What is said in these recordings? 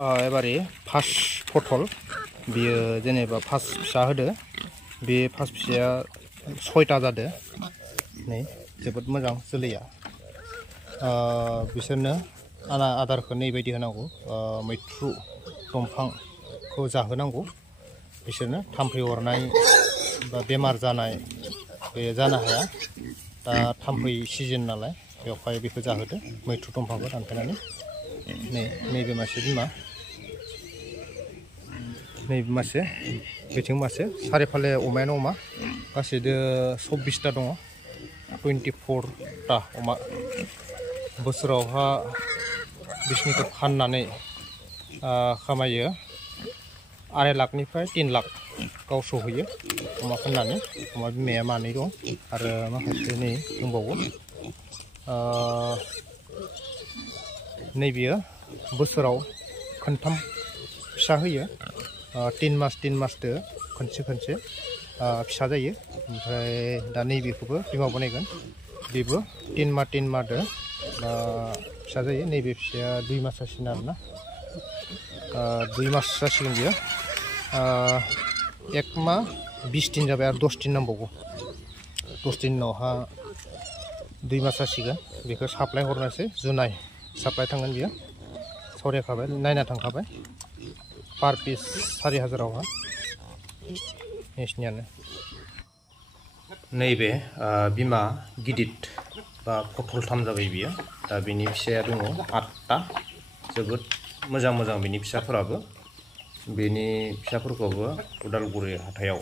एबारे first फटल बियो जेनेबा फार्स्ट फिसा होदो बे फार्स्ट फिसाया 6टा जादो नै जोबोद मोजां जोलैया बिसोरनो आदारखौ नैबायदि होनांगौ मैथ्रु दंफांखौ जाहोनांगौ बिसोरनो थाम्फै अरनाय बा बेमार जानाय बे जानो हाया दा थाम्फै सिजन नालाय बेवहाय बेखौ जाहोदो मैथ्रु दंफांखौ दानफायनानै नैबे मासे बिमा नैबे मासे बेथिं मासे सारिफाले अमायानो अमा गासैदो 24टा दङ 24टा अमा बोसोरावहा बिसनिखौ फाननानै खामायो 2.5 लाखनिफ्राय 3 लाख गाव सहैयो अमा फाननानै अमा बिमाया मानै दं आरो माखासे नै दंबावो नैबेयो बोसोराव खनथाम फिसा होयो 3 मासदो खनसे फिसा जायो ओमफ्राय दा नैबेखौबो बिमा बनायगोन बेबो 3 मासदो फिसा जायो नैबे फिसाया 2 मास जासिगोन आरोना 2 मास जासिगोन बियो 1 माह 20 दिन जाबाय आरो 10 दिन नांबावगौ 10 दिन उनावहा 2 मास जासिगोन बेखौ साप्लाय हरनोसै जुनाय साप्लाय थांगोन बियो सावरायखाबाय नायना थांखाबाय पार पिस 4000आवहा नैसिनियानो नैबे बिमा गिदिर बा फटलथाम जाबाय बियो दा बिनि फिसाया दङ 8टा जोबोद मोजां बिनि फिसाफोराबो बेनि फिसाफोरखौबो उदालगुरि हाथायाव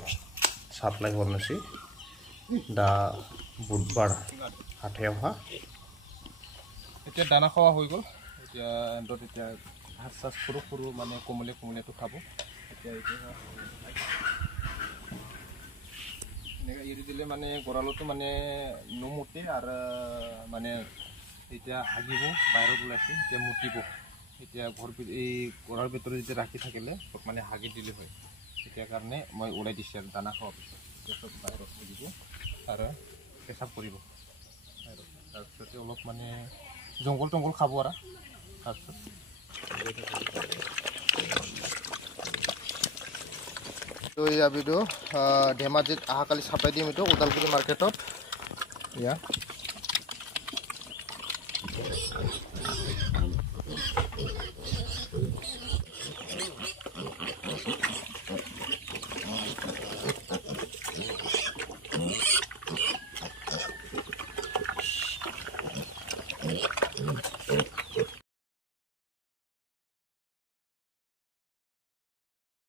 साप्लाय हरनोसै दा बुधबार हाथायावहा এতিয়া দানা খাওয়া হৈ গ'ল এতিয়া এণ্ডত এতিয়া ঘাস চাস সৰু মানে কোমলীয়াটো খাব এতিয়া এনেকৈ এৰি দিলে মানে গঁৰালতো মানে নুমুতে আৰু মানে এতিয়া হাগিব বাহিৰত ওলাইছে এতিয়া মুতিব এতিয়া এই গঁৰালৰ ভিতৰত যেতিয়া ৰাখি থাকিলে মানে হাগি দিলে হয় এতিয়া কাৰণে মই ওলাই দিছোঁ আৰু দানা খোৱাৰ পিছত এতিয়া চব বাহিৰত হাগিব আৰু পেচাব কৰিব তাৰপিছতে অলপ মানে জংঘল টংঘল খাব আৰু তাৰপিছত তো ইয়া ভিডিও ধেমাজিত অহাকালি চাপ্লাই দিম এইটো ওদালগুৰি মাৰ্কেটত ইয়া